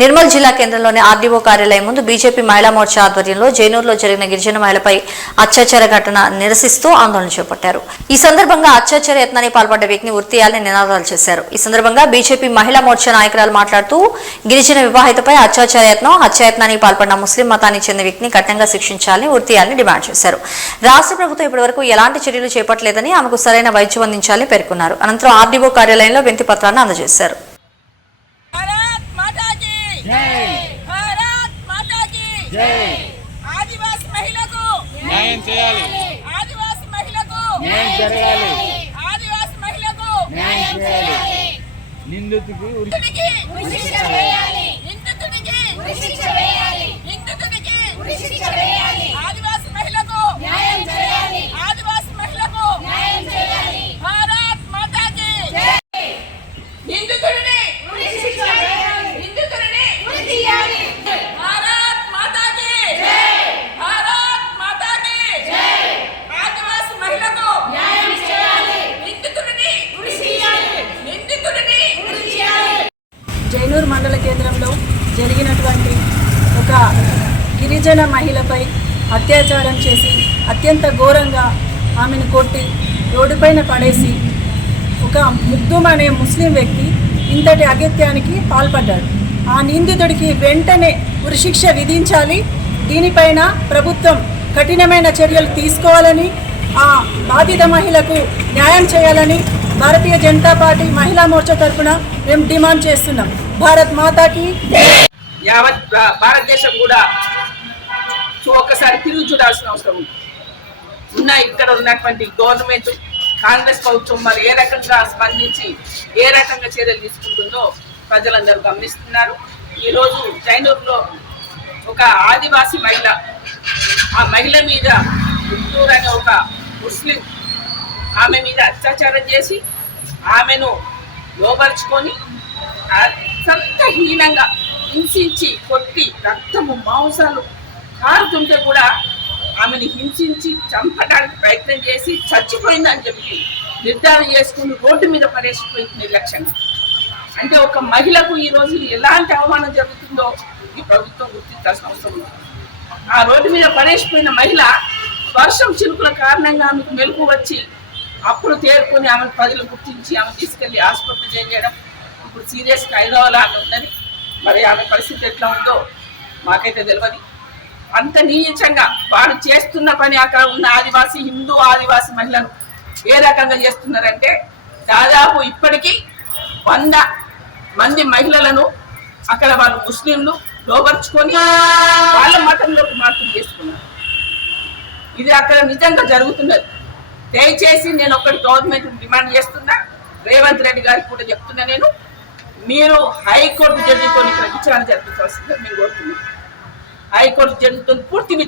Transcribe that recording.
నిర్మల్ జిల్లా కేంద్రంలోని ఆర్డీఓ కార్యాలయం ముందు బీజేపీ మహిళా మోర్చా ఆధ్వర్యంలో జైనూరులో జరిగిన గిరిజన మహిళపై అత్యాచార ఘటన నిరసిస్తూ ఆందోళన చేపట్టారు. ఈ సందర్భంగా అత్యాచార యత్నానికి పాల్పడ్డ వ్యక్తిని ఉరితీయాలని నినాదాలు చేశారు. ఈ సందర్భంగా బీజేపీ మహిళా మోర్చా నాయకురాలు మాట్లాడుతూ గిరిజన వివాహితపై అత్యాచార యత్నం, హత్యాయత్నానికి పాల్పడిన ముస్లిం మతానికి చెందిన వ్యక్తిని కఠినంగా శిక్షించాలని, ఉరితీయాలని డిమాండ్ చేశారు. రాష్ట్ర ప్రభుత్వం ఇప్పటివరకు ఎలాంటి చర్యలు చేపట్టలేదని, ఆమెకు సరైన వైద్యం అందించాలని పేర్కొన్నారు. అనంతరం ఆర్డీఓ కార్యాలయంలో వినతి పత్రాన్ని అందజేశారు. ఆదివాసి మహిళకు న్యాయం చేయాలి. ఆదివాసి మహిళకు న్యాయం జరగాలి. ఆదివాసి మహిళకు న్యాయం చేయాలి. నిందితుడికి ఉరిశిక్ష వేయాలి. నిందితుడికి ఉరిశిక్ష వేయాలి. నిందితుడికి ఉరిశిక్ష వేయాలి. ఆదివాసి మహిళకు న్యాయం చేయాలి. ఆదివాసి మహిళకు న్యాయం చేయాలి. భారత్ మాతాకి జై. నిందితుడిని ఉరిశిక్ష వేయాలి. నిందితుడిని ఉరితీయాలి. జైనూర్ మండల కేంద్రంలో జరిగినటువంటి ఒక గిరిజన మహిళపై అత్యాచారం చేసి అత్యంత ఘోరంగా ఆమెను కొట్టి రోడ్డుపైన పడేసి ఒక ముగ్ధుమ్ అనే ముస్లిం వ్యక్తి ఇంతటి అగత్యానికి పాల్పడ్డాడు. ఆ నిందితుడికి వెంటనే ఉరిశిక్ష విధించాలి. దీనిపైన ప్రభుత్వం కఠినమైన చర్యలు తీసుకోవాలని, ఆ బాధిత మహిళకు న్యాయం చేయాలని భారతీయ జనతా పార్టీ మహిళా మోర్చా తరఫున మేము డిమాండ్ చేస్తున్నాం. భారత్ మాతాకి యావత్ భారతదేశం కూడా ఒక్కసారి తిరిగి చూడాల్సిన అవసరం ఉంది. ఇక్కడ ఉన్నటువంటి గవర్నమెంట్, కాంగ్రెస్ ప్రభుత్వం మరి ఏ రకంగా స్పందించి ఏ రకంగా చర్యలు తీసుకుంటుందో ప్రజలందరూ గమనిస్తున్నారు. ఈరోజు జైనూరులో ఒక ఆదివాసీ మహిళ, ఆ మహిళ మీద గుంటూరు అనే ఒక ముస్లిం ఆమె మీద అత్యాచారం చేసి ఆమెను లోబర్చుకొని అత్యంత హీనంగా హింసించి కొట్టి రక్తము మాంసాలు కారుతుంటే కూడా ఆమెను హింసించి చంపడానికి ప్రయత్నం చేసి చచ్చిపోయిందని చెప్పి నిర్ధారణ చేసుకుని రోడ్డు మీద పడేసిపోయింది నిర్లక్ష్యంగా. అంటే ఒక మహిళకు ఈరోజు ఎలాంటి అవమానం జరుగుతుందో ఈ ప్రభుత్వం గుర్తించాల్సిన అవసరం ఉంది. ఆ రోడ్డు మీద పడేసిపోయిన మహిళ వర్షం చినుకుల కారణంగా ఆమెకు మెలకు వచ్చి అప్పుడు తేరుకొని ఆమెను ప్రజలు గుర్తించి ఆమె తీసుకెళ్లి హాస్పిటల్ చేయడం ఇప్పుడు సీరియస్గా హైదరాబాద్ ఆమె ఉందని, మరి ఆమె పరిస్థితి ఎట్లా ఉందో మాకైతే తెలియదు. అంత నీచంగా వాడు చేస్తున్న పని అక్కడ ఉన్న ఆదివాసీ, హిందూ ఆదివాసీ మహిళలు ఏ రకంగా చేస్తున్నారంటే దాదాపు ఇప్పటికీ 100 మంది మహిళలను అక్కడ వాళ్ళు ముస్లింలు లోబర్చుకొని వాళ్ళ మతంలోకి మార్పులు చేసుకున్నారు. ఇది అక్కడ నిజంగా జరుగుతున్నది. దయచేసి నేను ఒకటి గవర్నమెంట్ డిమాండ్ చేస్తున్నా, రేవంత్ రెడ్డి గారికి కూడా చెప్తున్నా, నేను మీరు హైకోర్టు జడ్జితో ఇక్కడ విచారణ జరిపించాల్సిందిగా మేము కోరుతున్నాం. హైకోర్టు జడ్జితో పూర్తి విచారణ